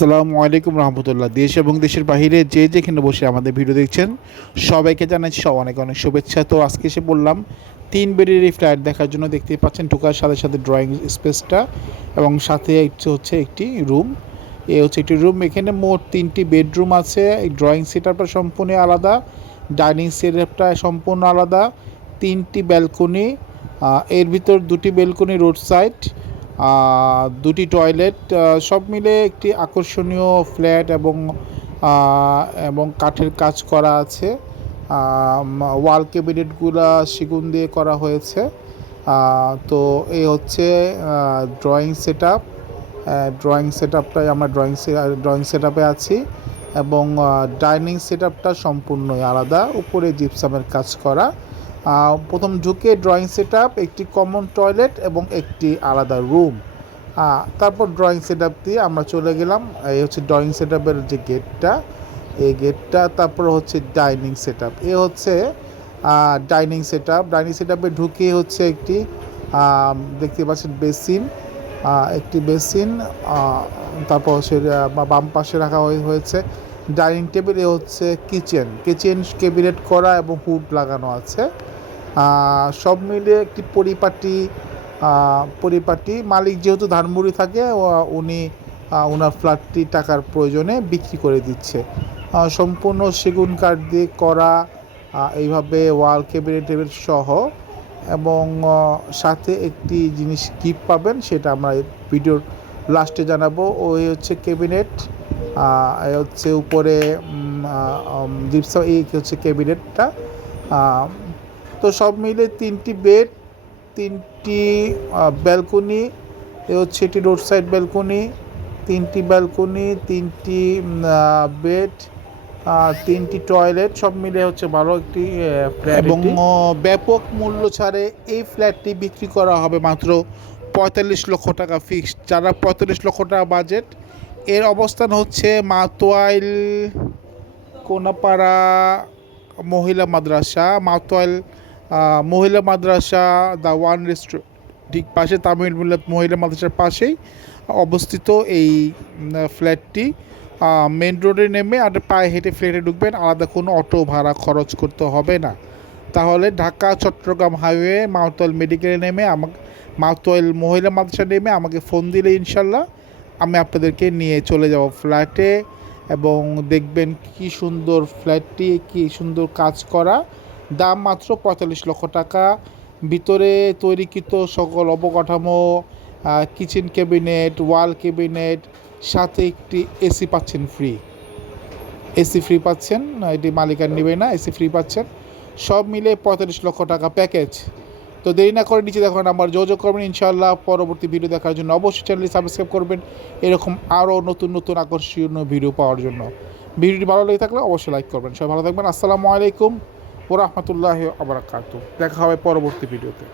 আসসালামু আলাইকুম রহমতুল্লাহ। দেশ এবং দেশের বাইরে যে যেখানে বসে আমাদের ভিডিও দেখছেন, সবাইকে জানাচ্ছি সব অনেক অনেক শুভেচ্ছা। তো আজকে এসে বললাম, তিন বেডের এই ফ্ল্যাট দেখার জন্য দেখতে পাচ্ছেন ঢোকার সাথে সাথে ড্রয়িং স্পেসটা এবং সাথে হচ্ছে একটি রুম এ হচ্ছে একটি রুম এখানে মোট তিনটি বেডরুম আছে। এই ড্রয়িং সেটআপটা সম্পূর্ণ আলাদা ডাইনিং সেটআপটা সম্পূর্ণ আলাদা, তিনটি ব্যালকনি এর ভিতর দুটি ব্যালকনি রোড সাইড দুটি টয়লেট সব মিলে একটি আকর্ষণীয় ফ্ল্যাট এবং এবং কাঠের কাজ করা আছে। ওয়াল ক্যাবিনেটগুলো সেগুন দিয়ে করা হয়েছে। তো এই হচ্ছে drawing set up drawing set আপটাই আমরা ড্রয়িং ড্রয়িং সেট আপে আছি এবং ডাইনিং সেট আপটা সম্পূর্ণই আলাদা। উপরে জিপসামের কাজ করা। প্রথম ঢুকে ড্রয়িং সেট একটি কমন টয়লেট এবং একটি আলাদা রুম তারপর ড্রয়িং সেট দিয়ে আমরা চলে গেলাম, এই হচ্ছে ড্রয়িং সেট যে গেটটা এই গেটটা তারপর হচ্ছে ডাইনিং সেট এ হচ্ছে ডাইনিং সেট ডাইনিং সেট ঢুকে হচ্ছে একটি দেখতে পাচ্ছেন বেসিন একটি বেসিন তারপর হচ্ছে বাম পাশে রাখা হয়ে- হয়েছে ডাইনিং টেবিল এ হচ্ছে কিচেন কিচেন ক্যাবিনেট করা এবং হুড লাগানো আছে। সব মিলিয়ে একটি পরিপাটি পরিপাটি। মালিক যেহেতু ধানমুড়ি থাকে উনি ওনার ফ্ল্যাটটি টাকার প্রয়োজনে বিক্রি করে দিচ্ছে। সম্পূর্ণ সেগুন কাঠ দিয়ে করা এইভাবে ওয়াল, ক্যাবিনেট সহ, এবং সাথে একটি জিনিস গিফট পাবেন, সেটা আমরা ভিডিওর লাস্টে জানাব। ওই হচ্ছে ক্যাবিনেট হচ্ছে উপরে জিপসা, এই হচ্ছে ক্যাবিনেটটা। তো সব মিলে তিনটি বেড তিনটি ব্যালকনি এ হচ্ছে এটি রোড সাইড ব্যালকনি তিনটি ব্যালকনি তিনটি বেড তিনটি টয়লেট সব মিলে হচ্ছে ভালো একটি এবং ব্যাপক মূল্য ছাড়ে এই ফ্ল্যাটটি বিক্রি করা হবে মাত্র পঁয়তাল্লিশ লক্ষ টাকা ফিক্সড যারা পঁয়তাল্লিশ লক্ষ টাকা বাজেট এর অবস্থান হচ্ছে মাতোয়াইল কোনাপাড়া মহিলা মাদ্রাসা। মাতোয়াইল মহিলা মাদ্রাসা দ্য ওয়ান ঠিক পাশে তামিল মহিলা মাদ্রাসার পাশেই অবস্থিত এই ফ্ল্যাটটি মেন রোডে নেমে আর পায়ে হেঁটে ফ্ল্যাটে ঢুকবেন, আলাদা কোনো অটো ভাড়া খরচ করতে হবে না। তাহলে ঢাকা, চট্টগ্রাম হাইওয়ে মাউতোয়াল মেডিকেলে নেমে আমাকে মাউতোয়াল মহিলা মাদ্রাসা নেমে আমাকে ফোন দিলে ইনশাল্লাহ আমি আপনাদেরকে নিয়ে চলে যাব ফ্ল্যাটে এবং দেখবেন কি সুন্দর ফ্ল্যাটটি কি সুন্দর কাজ করা। দাম মাত্র পঁয়তাল্লিশ লক্ষ টাকা। ভিতরে তৈরিকৃত সকল অবকাঠামো কিচেন ক্যাবিনেট ওয়াল ক্যাবিনেট সাথে একটি এসি পাচ্ছেন ফ্রি এসি ফ্রি পাচ্ছেন এটি মালিকার নেবে না এসি ফ্রি পাচ্ছেন। সব মিলে পঁয়তাল্লিশ লক্ষ টাকা প্যাকেজ তো দেরি না করে নিচে দেখুন আমার যোগাযোগ করবেন, ইনশাআল্লাহ। পরবর্তী ভিডিও দেখার জন্য অবশ্যই চ্যানেলটি সাবস্ক্রাইব করবেন। এরকম আরও নতুন নতুন আকর্ষণীয় ভিডিও পাওয়ার জন্য। ভিডিওটি ভালো লেগে থাকলে অবশ্যই লাইক করবেন। সবাই ভালো থাকবেন। আসসালামু আলাইকুম। ও আবরাকাত আবরাকাতু দেখা হবে পরবর্তী ভিডিওতে।